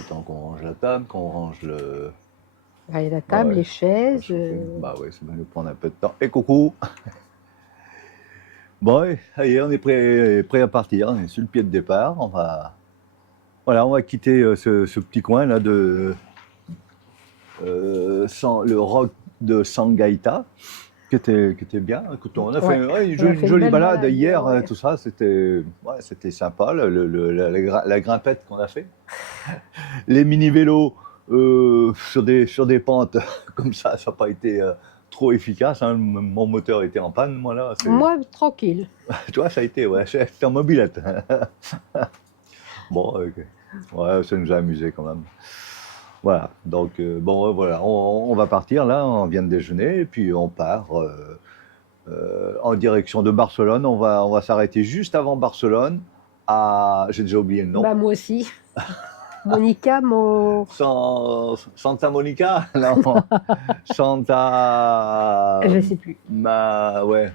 Le temps qu'on range la table, qu'on range le... Ah, et la table, Ouais. les chaises. Bah oui, ça va nous prendre un peu de temps. Et coucou! Bon, et ça y est, on est prêt à partir, on est sur le pied de départ. Voilà, on va quitter ce petit coin là de le roc de Sangaïta, qui était bien. Écoute, on a fait une jolie belle balade hier, ouais. tout ça, c'était sympa, la grimpette qu'on a fait. Les mini-vélos sur des pentes comme ça n'a pas été trop efficace. Hein. Mon moteur était en panne, moi là. Moi, tranquille. Tu vois, ça a été, ouais, j'étais en mobilette. Bon, ouais, ça nous a amusé quand même. Voilà, donc bon, voilà, on va partir là, on vient de déjeuner, et puis on part en direction de Barcelone. On va s'arrêter juste avant Barcelone, j'ai déjà oublié le nom. Bah, moi aussi. Monica, Santa Monica? Non, Santa... Je sais plus. Ouais,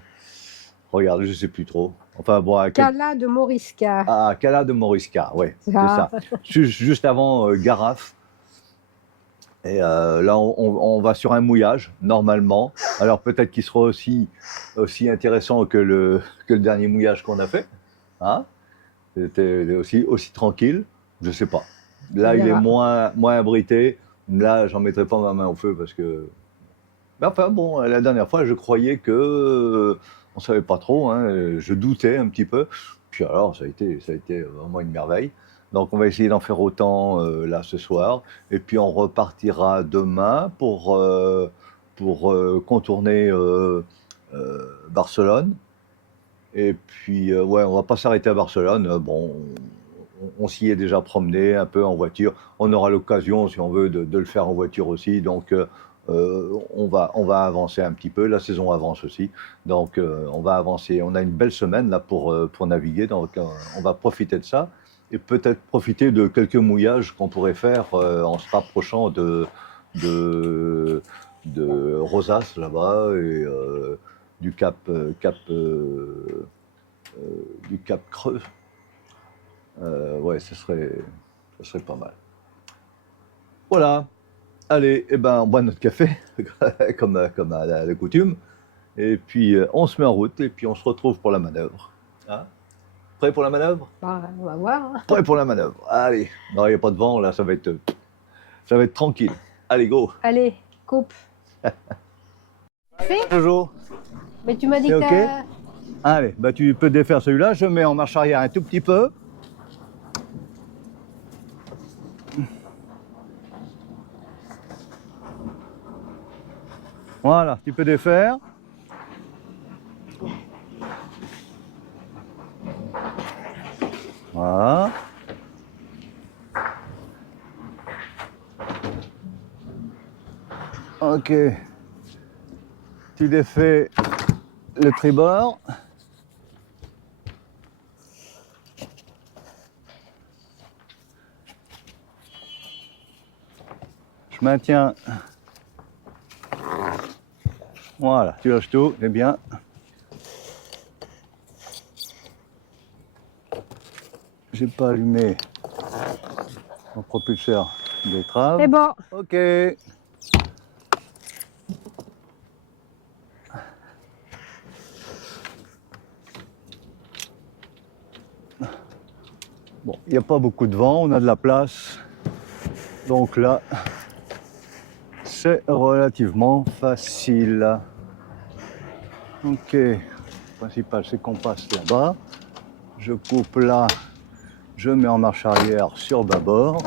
regarde, je sais plus trop. Enfin, bon, Cala de Morisca. Ah, Cala de Morisca, ouais, c'est ça. Juste avant Garraf. Et là, on va sur un mouillage, normalement. Alors peut-être qu'il sera aussi intéressant que le dernier mouillage qu'on a fait. Hein? C'était aussi tranquille, je sais pas. Là, il est moins abrité. Là, j'en mettrai pas ma main au feu parce que... Mais enfin, bon, la dernière fois, je croyais que... on savait pas trop, hein, je doutais un petit peu. Puis alors, ça a été vraiment une merveille. Donc on va essayer d'en faire autant là ce soir. Et puis on repartira demain pour contourner Barcelone. Et puis, ouais, on va pas s'arrêter à Barcelone. Bon, on s'y est déjà promené un peu en voiture. On aura l'occasion, si on veut, de le faire en voiture aussi. Donc, on va avancer un petit peu. La saison avance aussi. Donc, on va avancer. On a une belle semaine là pour naviguer. Donc, on va profiter de ça. Et peut-être profiter de quelques mouillages qu'on pourrait faire en se rapprochant de Rosas là-bas et du Cap Creux. Ouais, ce serait pas mal. Voilà. Allez, eh ben, on boit notre café, comme à la coutume. Et puis, on se met en route et puis on se retrouve pour la manœuvre. Hein? Prêt pour la manœuvre? Bah, on va voir. Prêt pour la manœuvre. Allez. Non, il n'y a pas de vent, là, ça va être tranquille. Allez, go. Allez, coupe. Bonjour. Mais tu m'as dit que OK. Allez, bah tu peux défaire celui-là. Je mets en marche arrière un tout petit peu. Voilà, tu peux défaire. Voilà. Ok. Tu défais le tribord. Je maintiens. Voilà, tu lâches tout, c'est bien. J'ai pas allumé mon propulseur d'étrave. c'est bon. Ok. Bon, il n'y a pas beaucoup de vent, on a de la place. Donc là, c'est relativement facile. Ok, le principal c'est qu'on passe là-bas. Je coupe là, je mets en marche arrière sur bâbord.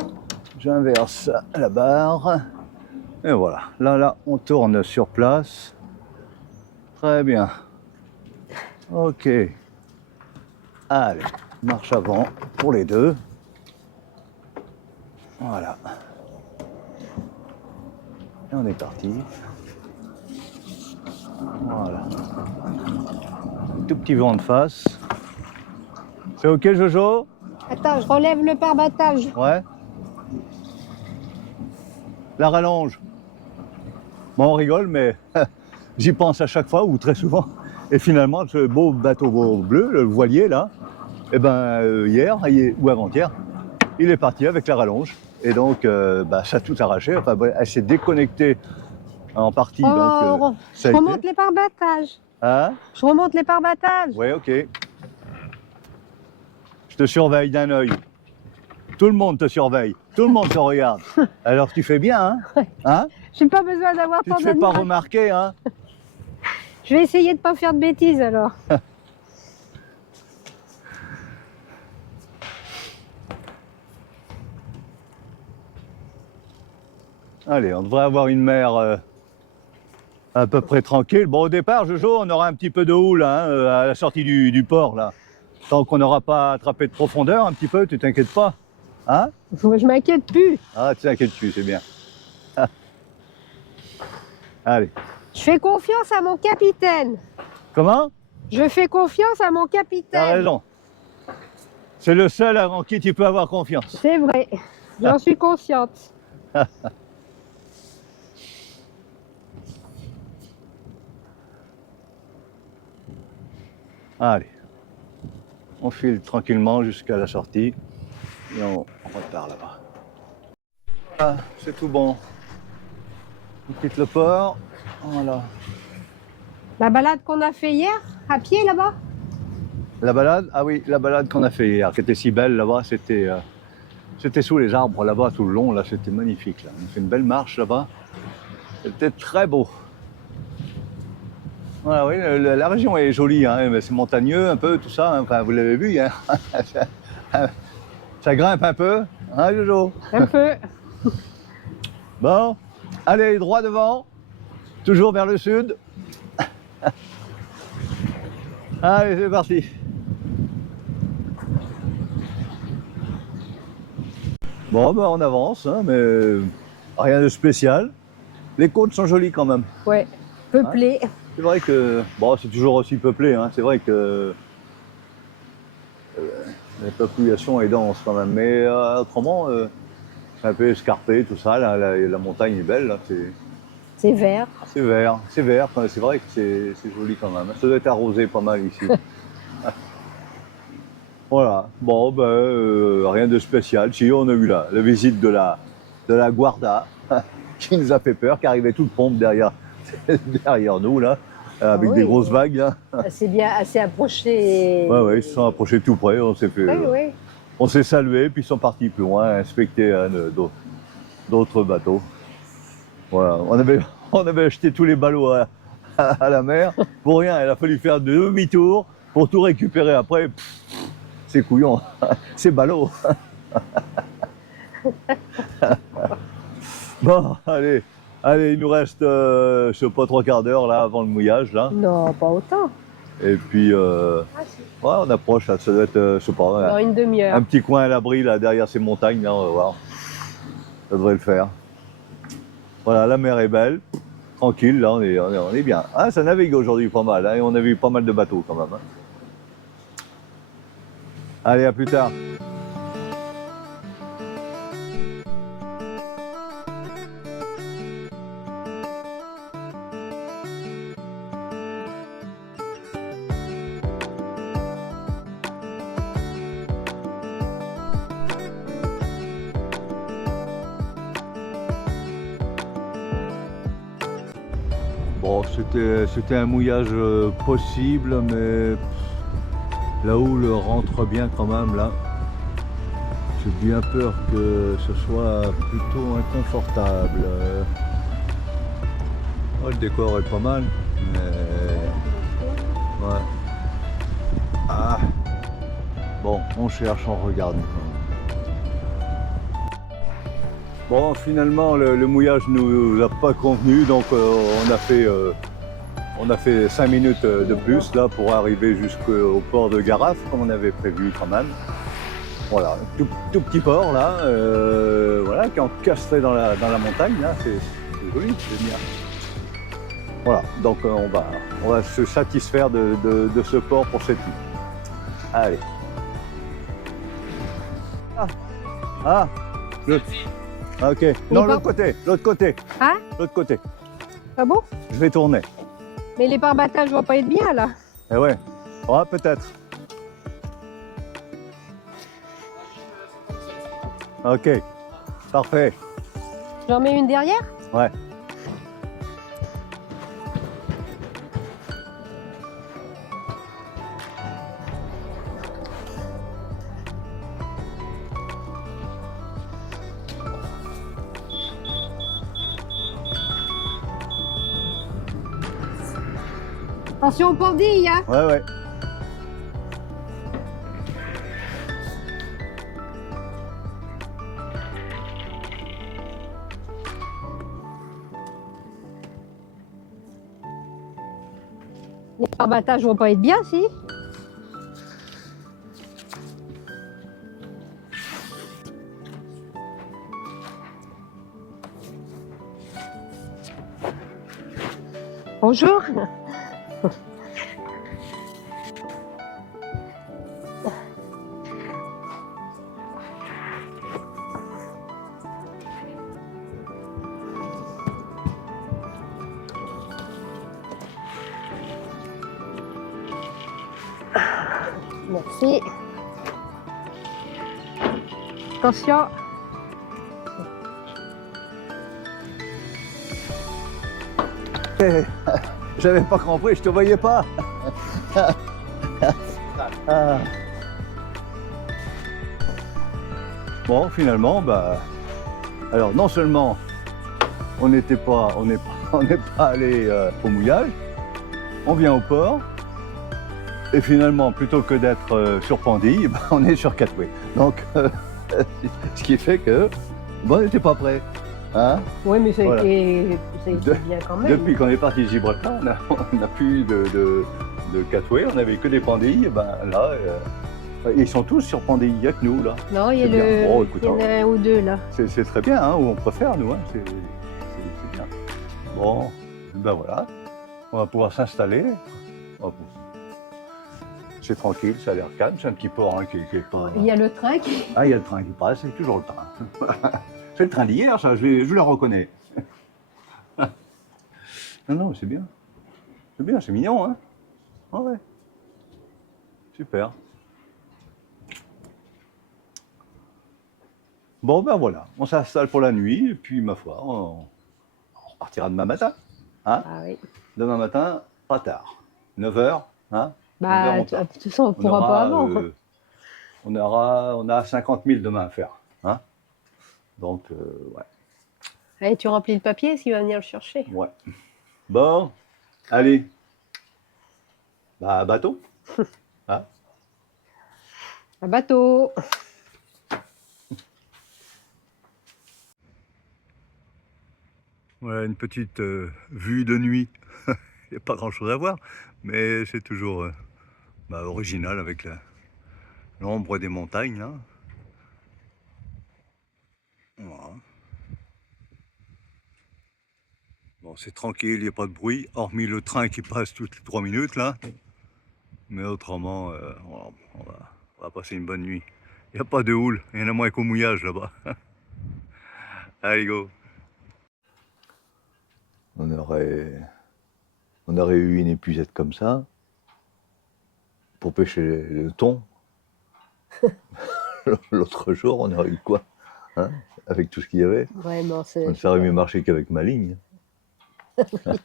J'inverse la barre. Et voilà, là, on tourne sur place. Très bien. Ok. Allez, marche avant pour les deux. Voilà. Et on est parti. Voilà. Un tout petit vent de face. C'est ok, Jojo? Attends, je relève le pare-battage. Ouais. La rallonge. Bon, on rigole, mais j'y pense à chaque fois ou très souvent. Et finalement, ce beau bateau bleu, le voilier là, eh ben, hier ou avant-hier, il est parti avec la rallonge. Et donc, bah, ça a tout arraché. Enfin, ouais, elle s'est déconnectée en partie. Donc, Oh, ça je a remonte été. les pare-battages. Hein? Je remonte les pare-battages. Ouais, ok. Je te surveille d'un œil. Tout le monde te surveille. Tout le monde te regarde. Alors, tu fais bien, hein? Hein? J'ai pas besoin d'avoir Tu tant te fais pas d'admiration. remarquer, hein? Je vais essayer de pas faire de bêtises alors. Allez, on devrait avoir une mer à peu près tranquille. Bon, au départ, Jojo, on aura un petit peu de houle hein, à la sortie du port, là. Tant qu'on n'aura pas attrapé de profondeur un petit peu, tu t'inquiètes pas. Hein? Je m'inquiète plus. Ah, tu t'inquiètes plus, c'est bien. Allez. Je fais confiance à mon capitaine. Comment? Je fais confiance à mon capitaine. T'as raison. C'est le seul en qui tu peux avoir confiance. C'est vrai. J'en suis consciente. Allez. On file tranquillement jusqu'à la sortie et on repart là-bas. Ah, c'est tout bon. On quitte le port. Voilà. La balade qu'on a fait hier, à pied là-bas. La balade? Ah oui, la balade qu'on a fait hier, qui était si belle là-bas, c'était sous les arbres là-bas tout le long, là c'était magnifique. Là. On a fait une belle marche là-bas. C'était très beau. Voilà, oui, la région est jolie, hein, mais c'est montagneux un peu, tout ça. Hein. Enfin, vous l'avez vu, hein. Ça grimpe un peu, hein, Jojo? Un peu. Bon, allez, droit devant, toujours vers le sud. Allez, c'est parti. Bon, ben on avance, hein, mais rien de spécial. Les côtes sont jolies quand même. Ouais. Peuplé. C'est vrai que, bon, c'est toujours aussi peuplé, hein. C'est vrai que la population est dense quand même, mais autrement, c'est un peu escarpé, tout ça. La montagne est belle, là. C'est vert. C'est vert, c'est vert. Enfin, c'est vrai que c'est joli quand même. Ça doit être arrosé pas mal ici. Voilà. Bon, ben, rien de spécial. Si on a eu la visite de la Guarda, qui nous a fait peur, qui arrivait toute pompe derrière nous là, avec oui. des grosses vagues. Là. C'est bien assez approché. Ouais, ouais, ils se sont approchés tout près. On s'est fait, Oui, oui. on s'est salué, puis ils sont partis plus loin, inspecter d'autres bateaux. Voilà. On avait acheté tous les ballots à la mer pour rien. Il a fallu faire demi-tour pour tout récupérer après. C'est couillon, c'est ballot. Bon, allez, il nous reste, je sais pas, 3/4 d'heure là avant le mouillage là. Non, pas autant. Et puis, ouais, on approche là, ça doit être, je sais pas, Dans une demi-heure. un petit coin à l'abri là derrière ces montagnes là, on va voir. Ça devrait le faire. Voilà, la mer est belle, tranquille, là on est bien. Ah, ça navigue aujourd'hui pas mal, hein, et on a vu pas mal de bateaux quand même. Hein. Allez, à plus tard. Bon, c'était un mouillage possible, mais la houle rentre bien quand même là. J'ai bien peur que ce soit plutôt inconfortable. Oh, le décor est pas mal, mais... Ouais. Ah. Bon, on cherche, on regarde. Bon, finalement, le mouillage nous a pas convenu, donc on a fait 5 minutes de plus là pour arriver jusqu'au port de Garaf, comme on avait prévu quand même. Voilà, tout petit port là, voilà, qui est encastré dans la montagne, là, c'est joli, c'est bien. Voilà, donc on va se satisfaire de ce port pour cette nuit. Allez. Ah, ok, non, l'autre côté. Hein? L'autre côté. Ah bon? Je vais tourner. Mais les pare-battages vont pas être bien là. Eh ouais, ouais, peut-être. Ok. Parfait. J'en mets une derrière? Ouais. Attention aux pendilles, hein. Ouais, ouais. Les rabattages vont pas être bien, si? Bonjour. Merci. Attention. J'avais pas compris, je te voyais pas. Ah. Bon, finalement, bah, alors non seulement on n'est pas allé au mouillage, on vient au port, et finalement, plutôt que d'être sur Pandille, bah, on est sur Catoué. Donc, ce qui fait que, bon, on n'était pas prêt. Hein? Oui, mais ça a Voilà. été bien quand même. Depuis qu'on est parti de Gibraltar, on n'a plus de Catoué, on n'avait que des Pandilles. Et ben là, ils sont tous sur Pandille, il n'y a que nous là. Non, il y a C'est bien. Bon, il y en a un ou deux là. C'est très bien, hein, où on préfère nous, hein, c'est bien. Bon, ben voilà, on va pouvoir s'installer. C'est tranquille, ça a l'air calme, c'est un petit port hein, qui est pas... Il y a le train qui... Ah, il y a le train qui passe, c'est toujours le train. C'est le train d'hier, ça, je le reconnais. Non, non, c'est bien. C'est bien, c'est mignon, hein. Ah ouais. Super. Bon, ben voilà, on s'installe pour la nuit, et puis, ma foi, on repartira demain matin. Hein? Ah oui. Demain matin, pas tard. 9h, hein? Bah, 9h, on de part. toute façon, on ne pourra pas avant. On a 50 000 demain à faire. Hein? Donc, ouais. Allez, tu remplis le papier, s'il va venir le chercher. Ouais. Bon, allez. Bah, bateau. Hein? Un bateau. Voilà une petite vue de nuit. Il n'y a pas grand chose à voir, mais c'est toujours original avec l'ombre des montagnes là. Voilà. Bon, c'est tranquille, il n'y a pas de bruit, hormis le train qui passe toutes les 3 minutes là. Mais autrement, on va passer une bonne nuit. Il n'y a pas de houle, il y en a moins qu'au mouillage là-bas. Allez, go. On aurait eu une épuisette comme ça pour pêcher le thon. L'autre jour, on aurait eu quoi hein, avec tout ce qu'il y avait. Vraiment, On ne saurait mieux marcher qu'avec ma ligne. Ouais,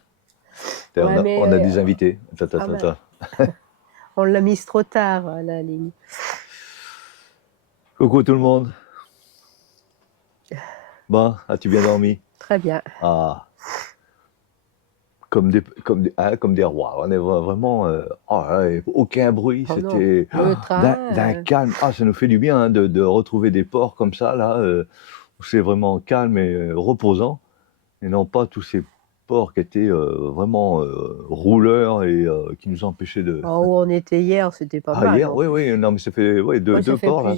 on a des invités. On l'a mise trop tard, la ligne. Coucou tout le monde. Bon, as-tu bien dormi? Très bien. Ah. Comme des rois. On est vraiment... aucun bruit. Oh C'était d'un calme. Ah, ça nous fait du bien hein, de retrouver des ports comme ça, là, où c'est vraiment calme et reposant. Et non pas tous ces ports qui étaient vraiment rouleurs et qui nous empêchaient de... Oh, où on était hier, c'était pas mal. Hier, oui, non, mais ça fait deux ports là,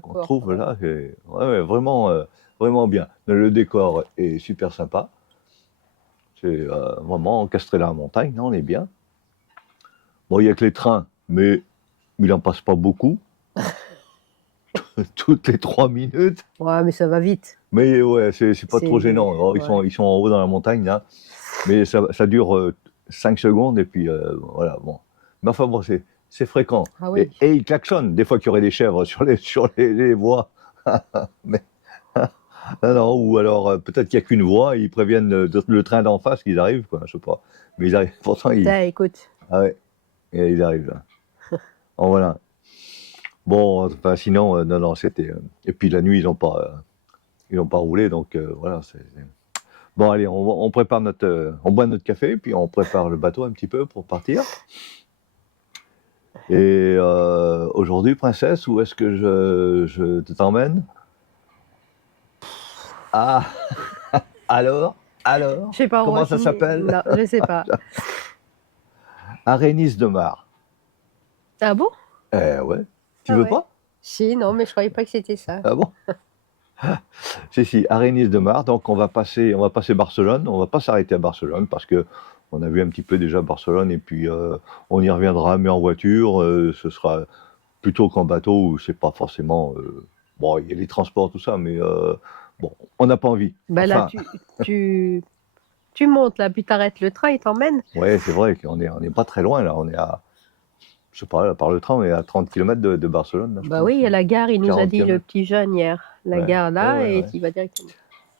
qu'on ports, trouve là. Et, vraiment bien. Le décor est super sympa. C'est vraiment encastré dans la montagne, non, on est bien. Bon, il n'y a que les trains, mais il n'en passe pas beaucoup. Toutes les 3 minutes. Ouais, mais ça va vite. Mais ouais, c'est pas trop gênant. Alors, ouais. ils sont en haut dans la montagne, là. Mais ça dure 5 secondes, et puis voilà, bon. Mais enfin, bon, c'est fréquent. Ah oui. Et ils klaxonnent. Des fois qu'il y aurait des chèvres sur les voies. Mais Non, non, ou alors peut-être qu'il n'y a qu'une voie, et ils préviennent le train d'en face qu'ils arrivent, quoi, je sais pas. Mais ils arrivent, pourtant, Écoute. ah ouais, et ils arrivent là. En voilà. Bon, enfin, sinon, non, non, c'était. Et puis la nuit, ils n'ont pas roulé, donc voilà. Bon, allez, on prépare on boit notre café, puis on prépare le bateau un petit peu pour partir. Et aujourd'hui, princesse, où est-ce que je t'emmène? Ah, alors, Je sais pas, comment ça Roissy. s'appelle? Non, je sais pas. Arénis de Mar. Ah bon? Ouais. Tu Ah veux ouais. pas? Si, non, mais je croyais pas que c'était ça. Ah bon? Si, Arénis de Mar. Donc on va passer Barcelone. On va pas s'arrêter à Barcelone parce que on a vu un petit peu déjà Barcelone et puis on y reviendra, mais en voiture. Ce sera plutôt qu'en bateau où c'est pas forcément. Bon, il y a les transports, tout ça, mais bon, on n'a pas envie. Bah là, Enfin, tu montes là, puis t'arrêtes le train, il t'emmène. ouais, c'est vrai qu'on est pas très loin là. On est à, je sais pas, là, par le train, on est à 30 km de Barcelone. Là, je Bah pense. oui, il y a la gare, il nous a 40 dit le kilomètres. petit jeune hier. La Ouais, gare là, ouais, ouais, et ouais. tu vas directement.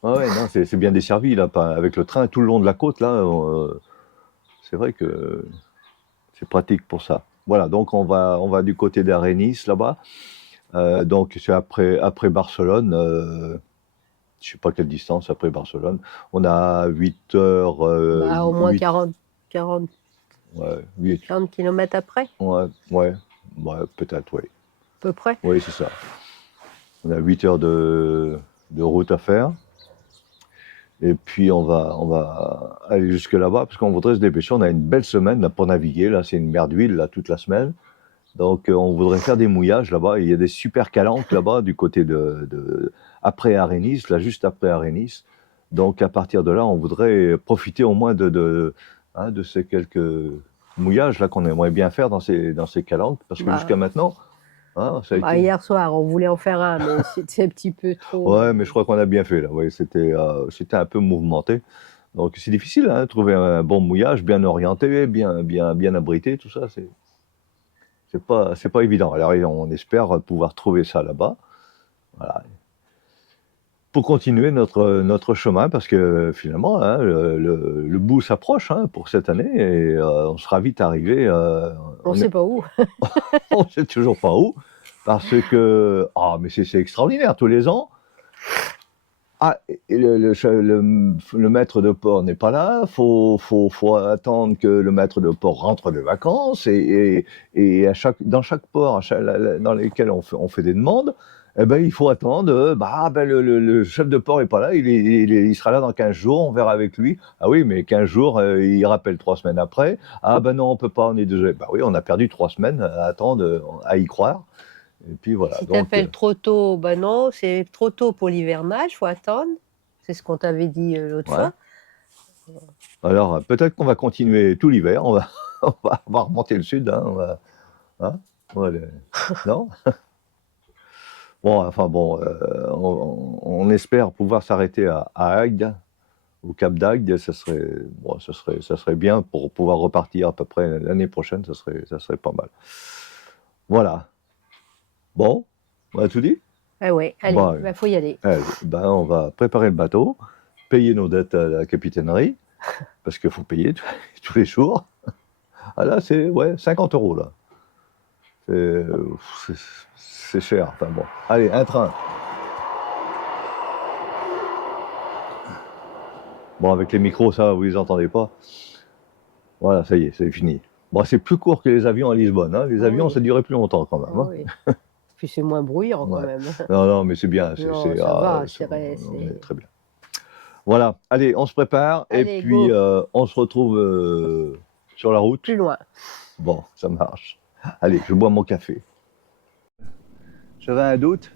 Ouais, ouais, non, c'est bien desservi là, avec le train tout le long de la côte là. C'est vrai que c'est pratique pour ça. Voilà, donc on va du côté d'Arénis là-bas. Donc c'est après Barcelone. Je sais pas quelle distance après Barcelone. On a 8 heures. Bah, au moins 8, 40 ouais, 8, 40 km après, à ouais, ouais, ouais, peut-être, oui. peu près. Oui, c'est ça. On a 8 heures de route à faire. Et puis on va aller jusque là-bas parce qu'on voudrait se dépêcher. On a une belle semaine là, pour naviguer. Là, c'est une mer d'huile là, toute la semaine. Donc on voudrait faire des mouillages là-bas. Il y a des super calanques là-bas du côté après Arénis, là juste après Arénis. Donc à partir de là, on voudrait profiter au moins de ces quelques mouillages là qu'on aimerait bien faire dans ces calanques parce que Bah, jusqu'à maintenant, hein, ça a bah, été. hier soir, on voulait en faire un, mais c'était un petit peu trop. Ouais, mais je crois qu'on a bien fait là. Ouais, c'était un peu mouvementé. Donc c'est difficile, hein, de trouver un bon mouillage, bien orienté, bien abrité, tout ça, c'est pas évident. Alors on espère pouvoir trouver ça là-bas. Voilà. Pour continuer notre chemin, parce que finalement, hein, le bout s'approche, hein, pour cette année et on sera vite arrivé. On sait pas où. On sait toujours pas où, parce que mais c'est extraordinaire tous les ans. Ah, et le maître de port n'est pas là, faut attendre que le maître de port rentre de vacances, et dans chaque port dans lesquels on fait des demandes, eh ben, il faut attendre, le chef de port n'est pas là, il sera là dans 15 jours, on verra avec lui. Ah oui, mais 15 jours, il rappelle 3 semaines après. Ah ben non, on peut pas, on est désolé. Bah oui, on a perdu 3 semaines à attendre, à y croire. Et puis voilà. Si tu Donc, appelles trop tôt, bah non, c'est trop tôt pour l'hivernage, faut attendre. C'est ce qu'on t'avait dit l'autre ouais. fois. Alors, peut-être qu'on va continuer tout l'hiver, on va remonter le sud, hein, hein, non? Bon, enfin bon, on espère pouvoir s'arrêter à Agde, au Cap d'Agde, ça serait bien pour pouvoir repartir à peu près l'année prochaine, ça serait pas mal. Voilà. Bon, on a tout dit? Ah ouais, allez, Bon, bah, faut y aller. allez, ben, on va préparer le bateau, payer nos dettes à la capitainerie, parce qu'il faut payer tous les jours. Ah là, c'est 50 € là. C'est cher. Enfin bon. Allez, un train. Bon, avec les micros, ça, vous les entendez pas. Voilà, ça y est, c'est fini. Bon, c'est plus court que les avions à Lisbonne, hein. Les avions, Oui. ça durait plus longtemps quand même, hein. Oui. Puis c'est moins bruyant quand Ouais. même. Non, non, mais c'est bien. Non, ça va, on est très bien. Voilà. Allez, on se prépare Allez, et puis go. on se retrouve sur la route. Plus loin. Bon, ça marche. Allez, je bois mon café. J'avais un doute.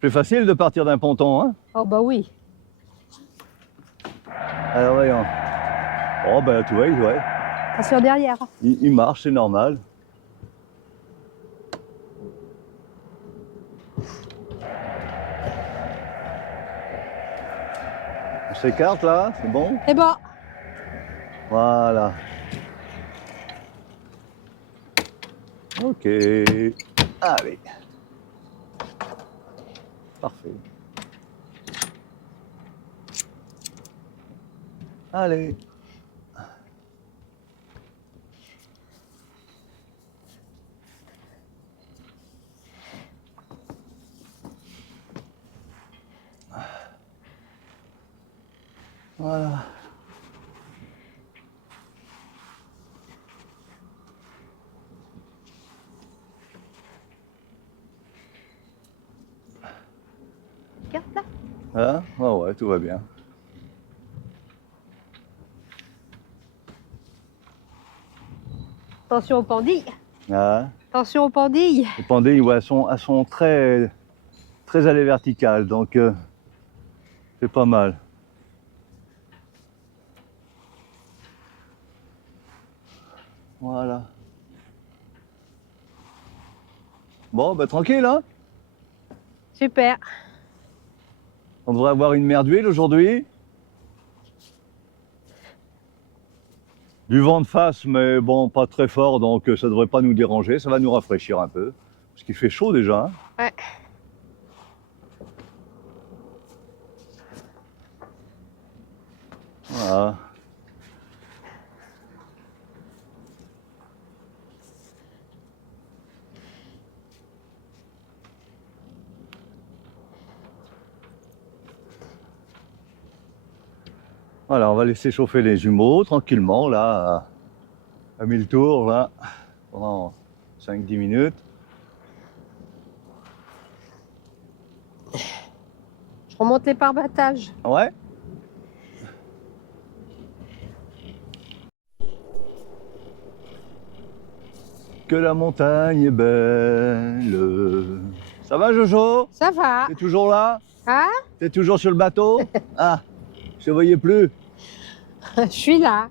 Plus facile de partir d'un ponton, hein? Oh bah oui. Alors voyons. Oh ben tu vois, ouais. Attention derrière. Il marche, c'est normal. On s'écarte là, c'est bon? C'est bon. Voilà. Ok. Allez. Parfait. Allez. Voilà. Regarde là. Hein? Ah ouais, tout va bien. Attention aux pandilles. Ah. Attention aux pandilles. Les pandilles, ouais, elles sont très, très à la verticale, donc c'est pas mal. Voilà. Bon, bah tranquille, hein? Super. On devrait avoir une mer d'huile aujourd'hui. Du vent de face, mais bon, pas très fort, donc ça devrait pas nous déranger. Ça va nous rafraîchir un peu. Parce qu'il fait chaud déjà. Hein. Ouais. Voilà. Voilà, on va laisser chauffer les jumeaux tranquillement, là, à 1000 tours, là, pendant 5-10 minutes. Je remonte les parbattages. Ouais. Que la montagne est belle. Ça va, Jojo? Ça va. T'es toujours là? Hein? T'es toujours sur le bateau? Ah, je te voyais plus. Je suis là.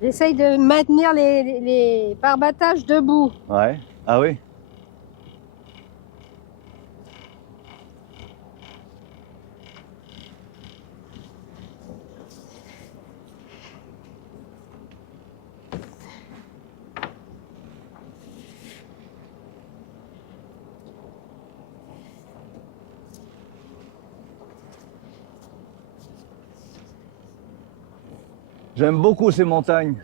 J'essaye de maintenir les parbattages debout. Ouais. Ah oui? J'aime beaucoup ces montagnes.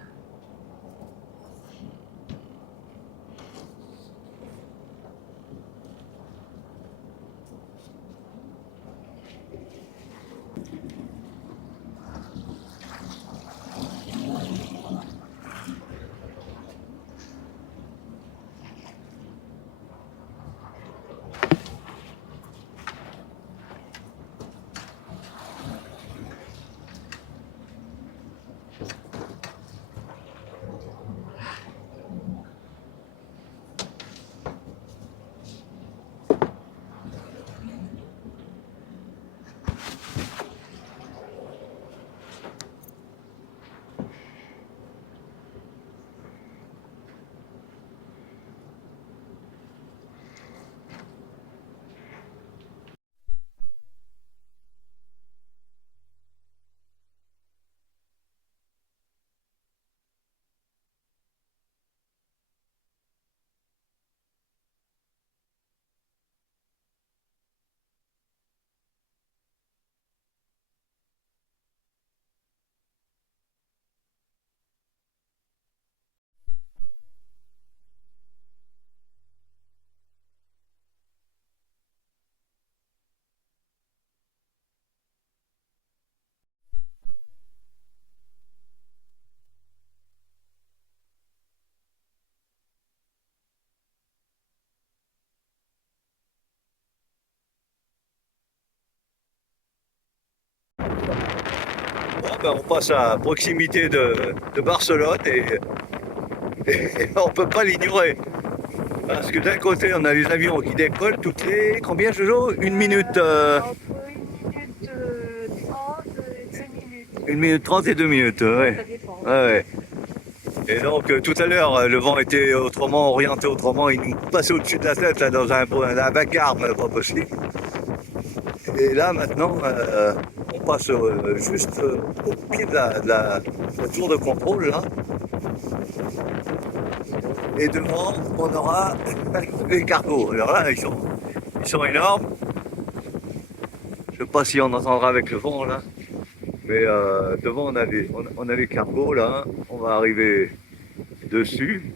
Bon, ben, on passe à proximité de Barcelone et on ne peut pas l'ignorer. Parce que d'un côté, on a les avions qui décollent toutes les... Combien, Jojo? Une minute... Entre 1 minute 30 et 2 minutes. 1 minute 30 et 2 minutes, ouais. Ça dépend. Ouais, ouais. Et donc tout à l'heure, le vent était autrement orienté autrement, il nous passait au-dessus de la tête là, dans un vacarme pas possible. Et là maintenant, on passe juste au pied de la tour de contrôle là. Et devant, on aura les cargos. Alors là, ils sont énormes. Je sais pas si on entendra avec le vent là. Mais devant, on a les cargos là. On va arriver dessus.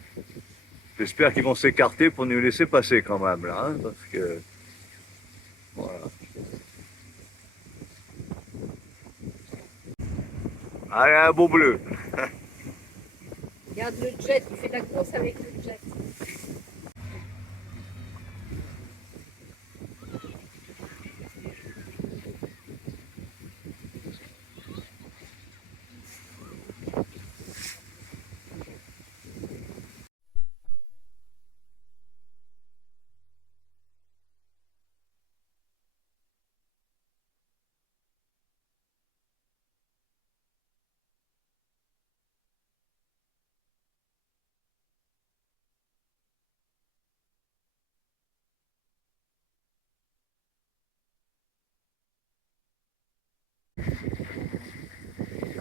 J'espère qu'ils vont s'écarter pour nous laisser passer quand même là. Hein, parce que. Voilà. Allez, un beau bleu. Regarde le jet, il fait la course avec le jet.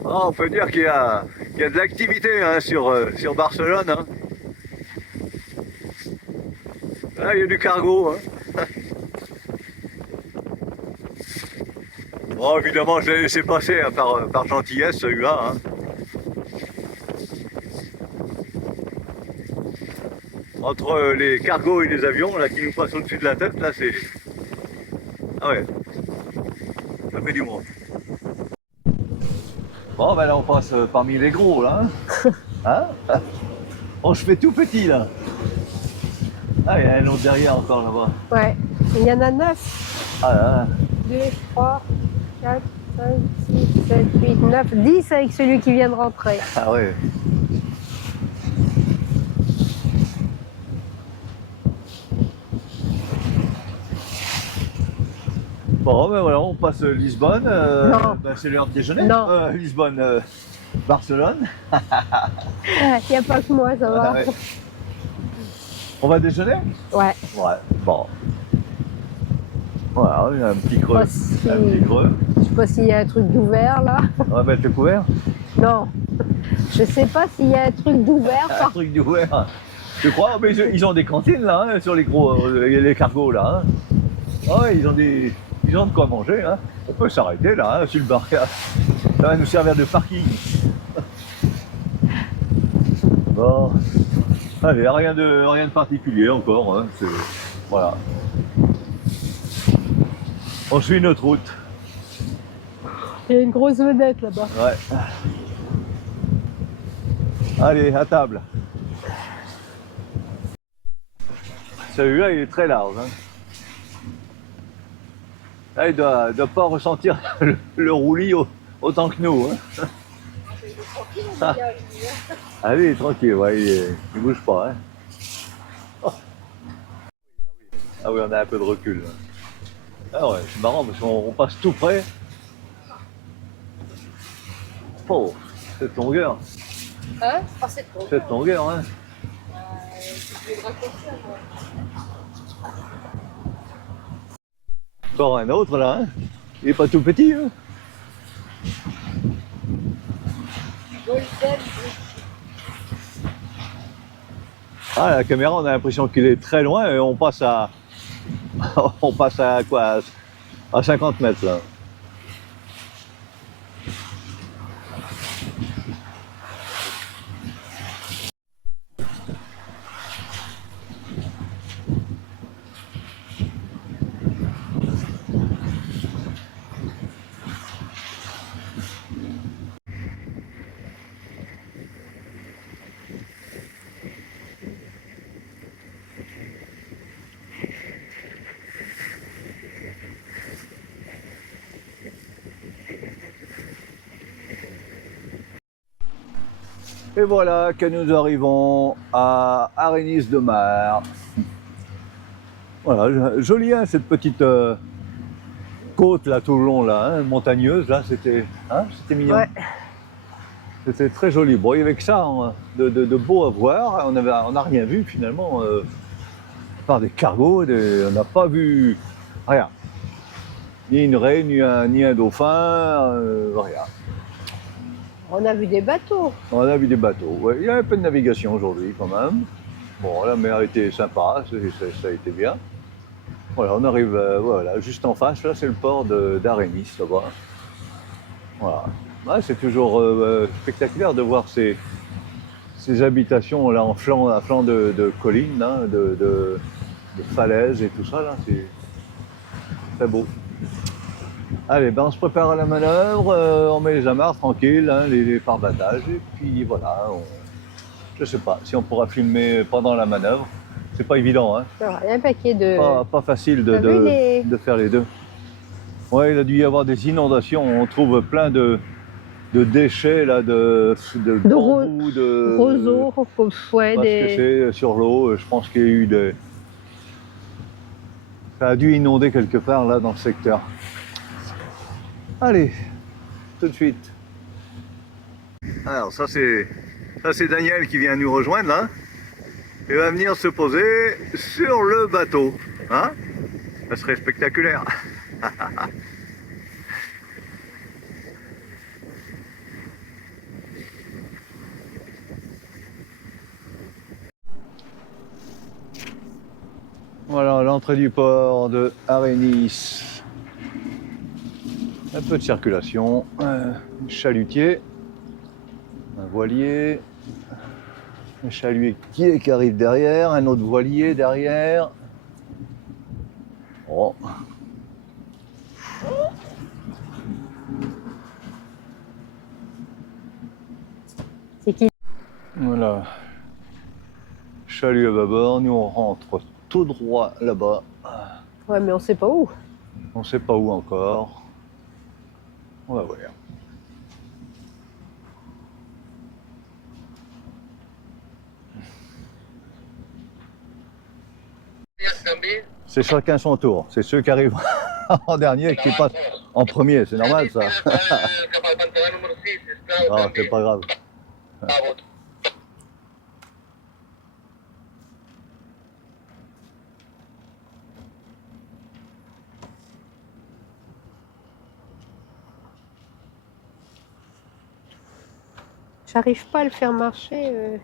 Ah, on peut dire qu'il y a de l'activité hein, sur Barcelone. Hein. Ah, il y a du cargo. Hein. Bon, évidemment, je l'ai laissé passer hein, par gentillesse, celui-là. Hein. Entre les cargos et les avions là, qui nous passent au-dessus de la tête, là, c'est... Ah ouais, ça fait du monde. Bon, ben là, on passe parmi les gros, là. Hein, hein. On se fait tout petit, là. Ah, il y a un autre derrière encore, là-bas. Ouais, il y en a 9. Ah là. 2, 3, 4, 5, 6, 7, 8, 9, 10 avec celui qui vient de rentrer. Ah ouais. Bon, ben voilà, on passe Lisbonne. Ben, c'est l'heure de déjeuner. Non. Lisbonne, Barcelone. Il n'y a pas que moi, ça va. Ah ouais. On va déjeuner? Ouais. Ouais, bon. Voilà, il y a un petit creux. Si... Un petit creux. Je sais pas s'il y a un truc d'ouvert là. On va mettre le couvert? Non. Je sais pas s'il y a un truc d'ouvert. Un truc d'ouvert. Je crois, mais ils ont des cantines là, hein, sur les gros les cargos là. Hein. Ah ouais, ils ont de quoi manger. Hein. On peut s'arrêter là, hein, sur le bar. Ça va nous servir de parking. Bon. Allez, rien de particulier encore. Hein. Voilà. On suit notre route. Il y a une grosse vedette là-bas. Ouais. Allez, à table. Celui-là, il est très large. Hein. Là, il doit pas ressentir le roulis autant que nous. Hein. Ah oui, tranquille, ouais, il bouge pas. Hein. Oh. Ah oui, on a un peu de recul. Là. Ah ouais, c'est marrant parce qu'on passe tout près. Oh, cette longueur. Hein? Oh, cette longueur. Cette longueur, hein. Encore un autre là, hein. Il est pas tout petit. Hein. Ah, la caméra, on a l'impression qu'il est très loin et on passe à quoi? À 50 mètres là. Et voilà que nous arrivons à Arenys de Mar. Voilà, jolie hein, cette petite côte là tout le long là, hein, montagneuse là, c'était mignon. Ouais. C'était très joli. Bon, il n'y avait que ça hein, de beau à voir. On n'a rien vu finalement, à part des cargos. On n'a pas vu rien. Ni une raie, ni un dauphin, rien. On a vu des bateaux. On a vu des bateaux. Ouais. Il y a un peu de navigation aujourd'hui quand même. Bon, la mer était sympa, ça a été bien. Voilà, on arrive voilà, juste en face. Là, c'est le port d'Arénis, là-bas. Voilà. Ouais, c'est toujours spectaculaire de voir ces habitations là en flanc, à flanc de collines, hein, de falaises et tout ça. Là, c'est très beau. Allez, ben on se prépare à la manœuvre, on met les amarres tranquilles, hein, les pare-battages, et puis voilà. Je sais pas si on pourra filmer pendant la manœuvre. C'est pas évident, hein. Alors, il y a un paquet de... Pas facile T'as vu les- de faire les deux. Ouais, il a dû y avoir des inondations. On trouve plein de déchets là, de bambous, de roseaux, ouais, parce que c'est sur l'eau. Je pense qu'il y a eu des. Ça a dû inonder quelque part là dans le secteur. Allez, tout de suite. Alors ça c'est Daniel qui vient nous rejoindre là. Il va venir se poser sur le bateau. Hein? Ça serait spectaculaire. Voilà l'entrée du port de Arénis. Un peu de circulation, un chalutier, un voilier, un chalutier qui arrive derrière, un autre voilier derrière. Oh. C'est qui? Voilà. Chalut à bâbord, nous on rentre tout droit là-bas. Ouais, mais on sait pas où. On sait pas où encore. On va voir. C'est chacun son tour. C'est ceux qui arrivent en dernier qui passent en premier. C'est normal ça. Ah, c'est pas grave. J'arrive pas à le faire marcher.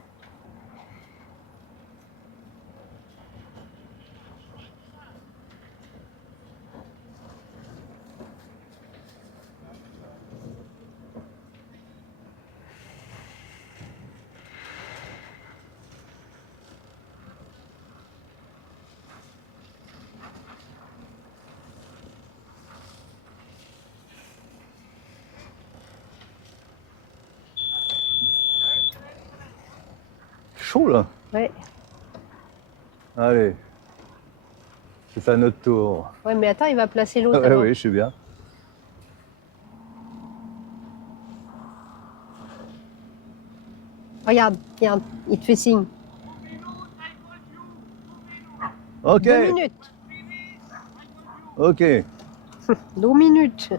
Chaud là. Ouais. Allez. C'est à notre tour. Ouais, mais attends, il va placer l'autre Ouais, avant. oui, je suis bien. Regarde, regarde, il te fait signe. Ok. 2 minutes. Ok. 2 minutes.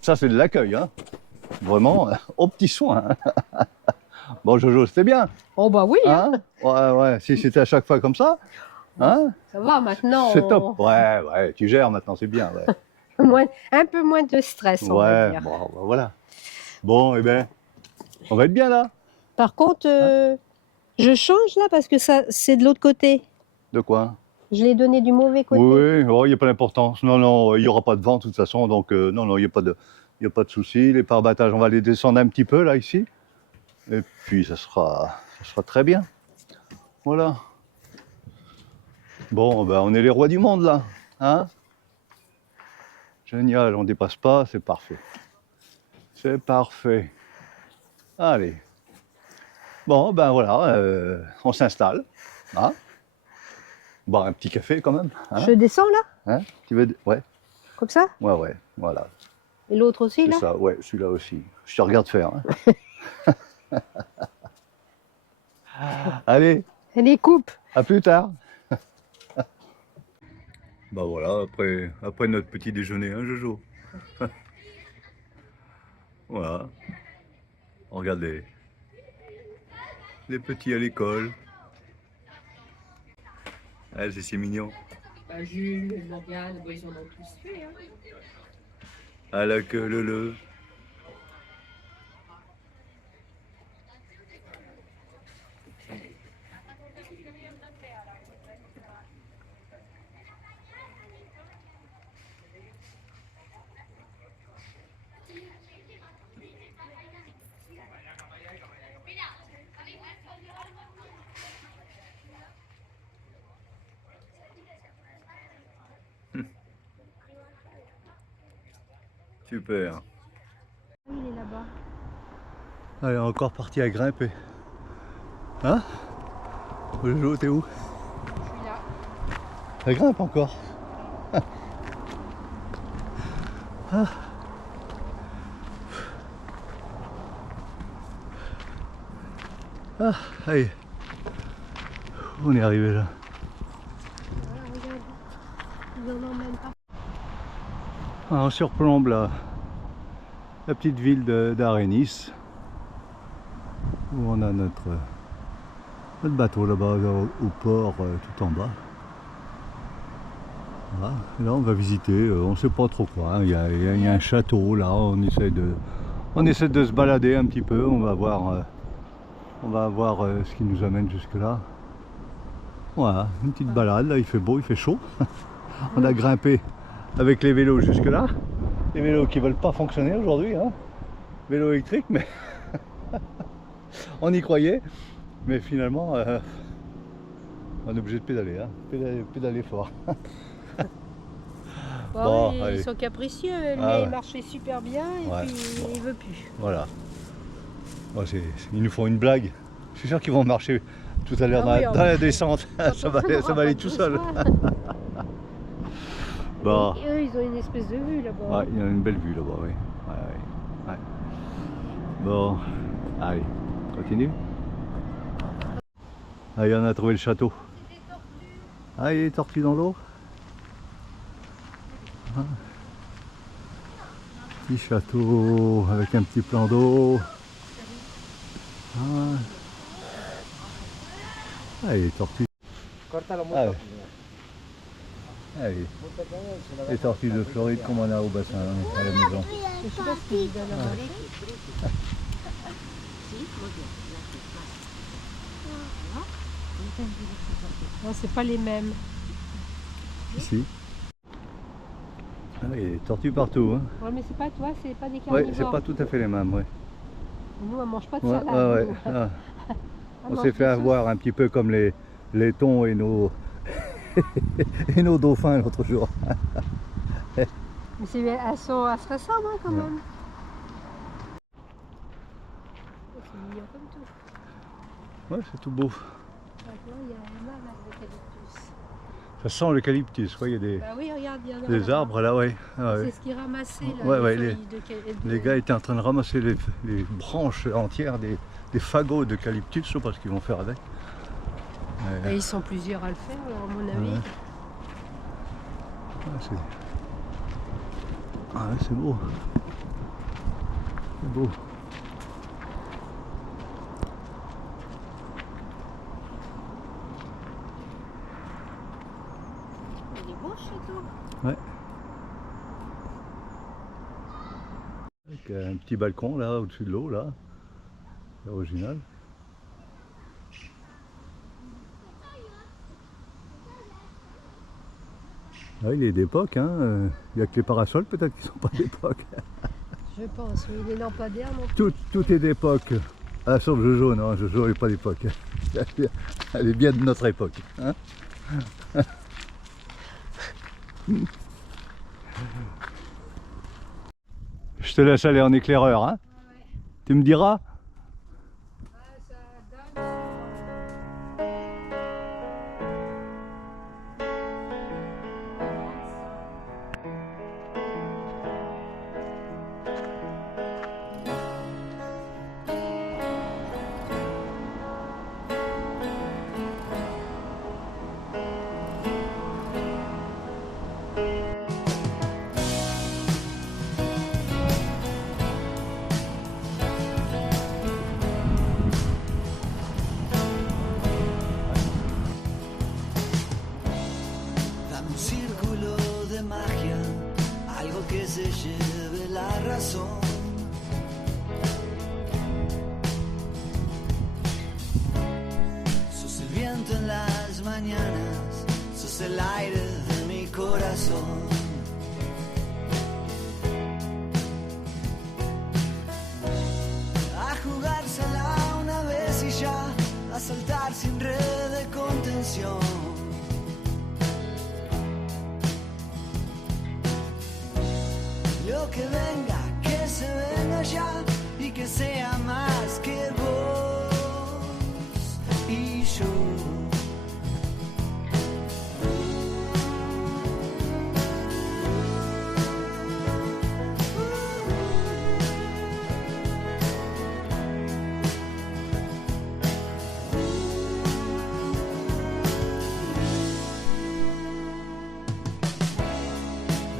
Ça, c'est de l'accueil, hein. Vraiment, au petit soin. Bon, Jojo, c'était bien. Oh bah oui, hein. Hein? Ouais, ouais. Si c'était à chaque fois comme ça, hein? Ça va maintenant. C'est top. Ouais, ouais. Tu gères maintenant, c'est bien. Ouais. Un peu moins de stress, on va Ouais. dire. Bon, bah, voilà. Bon, eh ben, on va être bien là. Par contre, je change là parce que ça, c'est de l'autre côté. De quoi? Je l'ai donné du mauvais côté. Oui, oh, il n'y a pas d'importance. Non, non, il n'y aura pas de vent de toute façon, donc non, non, il n'y a pas de souci. Les pare-battages, on va les descendre un petit peu là, ici. Et puis, ça sera très bien. Voilà. Bon, ben, on est les rois du monde là. Hein? Génial, on ne dépasse pas, c'est parfait. C'est parfait. Allez. Bon, ben voilà, on s'installe. Hein? Boire un petit café quand même. Hein? Je descends là, Hein? Tu veux... Ouais, comme ça. ouais, ouais, voilà. Et l'autre aussi C'est là. ça, ouais, celui-là aussi. Je te regarde faire. Hein. Allez, Elle les coupe. à plus tard. Bah voilà, après notre petit déjeuner, hein, Jojo. Voilà, regardez, les petits à l'école. Ah, c'est mignon. Bah, Jules, Morgane, bah, ils en ont tous fait. Hein. À la queue le. Super. Il est là-bas. Allez, encore parti à grimper. Hein? Jojo, t'es où? Je suis là. Ça grimpe encore. Ah. Ah, allez. On est arrivé là. Voilà, regarde. Ils en emmènent pas. Ah, on surplombe la petite ville d'Arénis, où on a notre bateau là-bas au port tout en bas. Voilà. Et là on va visiter, on ne sait pas trop quoi, hein. Il y a un château là, on essaie de se balader un petit peu, on va voir ce qui nous amène jusque là. Voilà, une petite balade, là il fait beau, il fait chaud. On a grimpé avec les vélos jusque là, les vélos qui veulent pas fonctionner aujourd'hui, hein. Vélo électrique, mais on y croyait, mais finalement on est obligé de pédaler, hein. Pédaler fort. Bon, Bon, allez. ils sont capricieux, lui Ah ouais. il marchait super bien et Ouais. puis il veut plus. Voilà. Bon, ils nous font une blague. Je suis sûr qu'ils vont marcher tout à l'heure Ah oui, dans la descente. ça va aller tout seul. Bon. Et eux, ils ont une espèce de vue là-bas. Ouais, il y a une belle vue là-bas, oui. Ouais. Bon, allez, continue. Allez, on a trouvé le château. Ah, il y a des tortues dans l'eau. Ah. Petit château avec un petit plan d'eau. Ah. Ah, les tortues. Ah, ouais. Allez, les tortues de Floride comme on a au bassin, à la maison. Je sais pas ce qu'ils donnent à manger. Non, c'est pas les mêmes. Ici. Ah, il y a des tortues partout. Hein. Ouais, mais c'est pas toi, c'est pas des Ouais, carnivores. c'est pas tout à fait les mêmes. Ouais. Nous, on mange pas de Ouais, salade. ouais, nous. ah. On mange s'est fait des avoir un petit peu comme les thons et nos, et nos dauphins l'autre jour. Mais elles se ressemblent hein, quand Ouais. même. C'est mignon comme tout. Ouais, c'est tout beau. Maintenant, il y a un mal d'eucalyptus. Ça sent l'eucalyptus. Ouais, il y a des, Bah oui, regarde, il y en a des là-bas. arbres là, ouais. Ah, ouais. C'est ce qu'ils ramassaient là. Ouais, ouais, feuilles de Les gars étaient en train de ramasser les branches entières des fagots d'eucalyptus, je sais pas ce qu'ils vont faire avec. Et ils sont plusieurs à le faire, alors, à mon avis. Ouais. Ouais, c'est beau. C'est beau. Il est beau ce château. Ouais. Avec un petit balcon là au-dessus de l'eau là. C'est original. Ah, il est d'époque, hein. Il n'y a que les parasols peut-être qui sont pas d'époque. Je pense, oui, les lampadaires non plus. Tout est d'époque. Ah, sauf Jojo, non, Jojo n'est pas d'époque. Elle est bien de notre époque. Hein. Je te laisse aller en éclaireur, hein. Ouais. Tu me diras? Ça donne el aire de mi corazón. A jugársela una vez y ya, a saltar sin red de contención. Lo que venga, que se venga ya, y que sea más que vos y yo.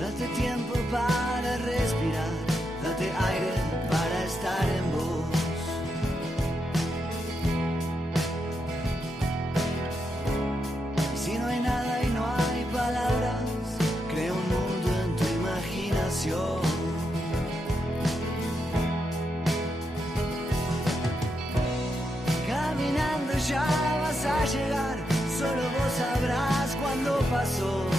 Date tiempo para respirar, date aire para estar en vos. Y si no hay nada y no hay palabras, crea un mundo en tu imaginación. Caminando ya vas a llegar, solo vos sabrás cuándo pasó.